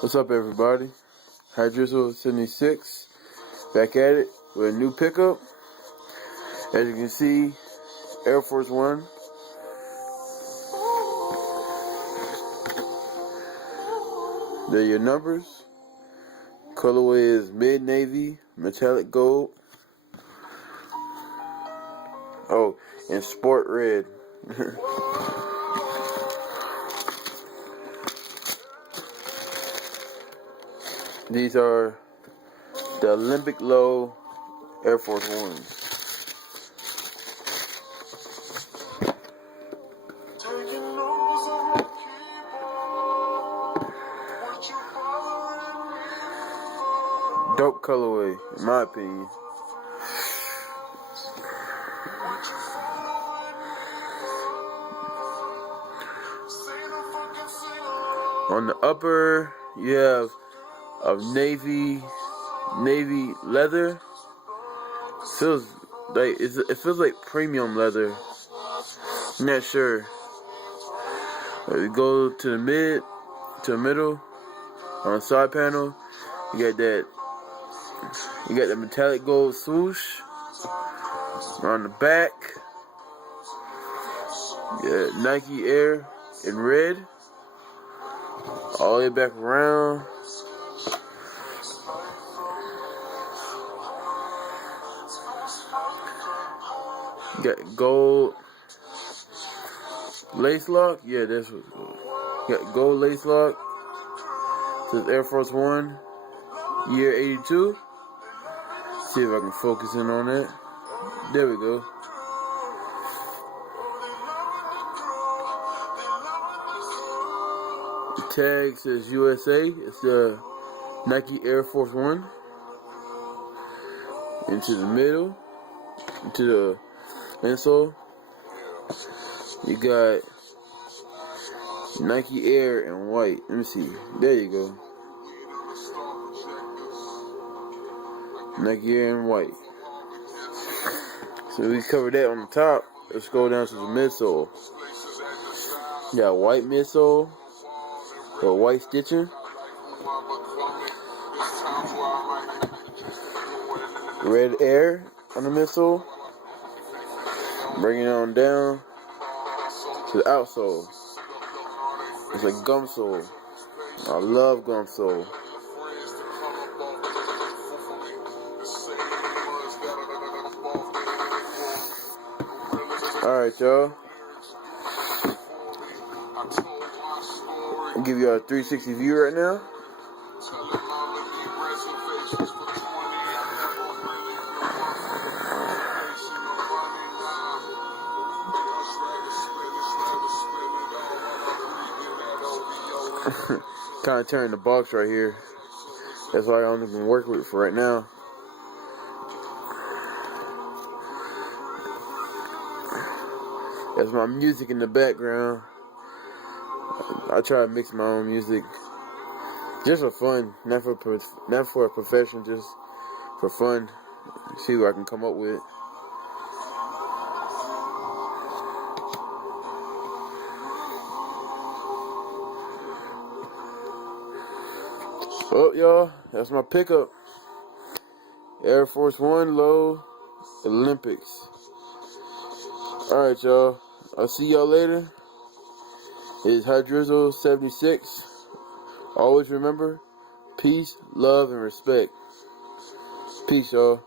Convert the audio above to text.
What's up, everybody? Hydrizzle76 back at it with a new pickup. As you can see, Air Force One. There are your numbers. Colorway is mid navy, metallic gold. Oh, and sport red. These are the Olympic Low Air Force Ones. Dope colorway, in my opinion. On the upper, you have of navy leather. Feels like it feels like premium leather. I'm not sure. We go to the middle on the side panel. You got the metallic gold swoosh. On the back, yeah, Nike Air in red. All the way back around. You got gold lace lock. Yeah, that's what. You got gold lace lock. Says Air Force One, year 82. See if I can focus in on that. There we go. The tag says USA. It's the Nike Air Force One. Into the middle, into the insole, you got Nike Air in white. Let me see. There you go. Nike Air in white. So we covered that on the top. Let's go down to the midsole. You got white midsole or white stitching. Red Air on the midsole. Bring it on down to the outsole. It's a gum sole. I love gum sole. Alright, y'all. I'll give you a 360 view right now. Kind of turning the box right here. That's why I only can work with it for right now. That's my music in the background. I try to mix my own music just for fun, not for a profession, just for fun. See what I can come up with. Well, y'all, that's my pickup. Air Force One Low Olympics. Alright, y'all. I'll see y'all later. It's Hydrizzle76. Always remember, peace, love, and respect. Peace, y'all.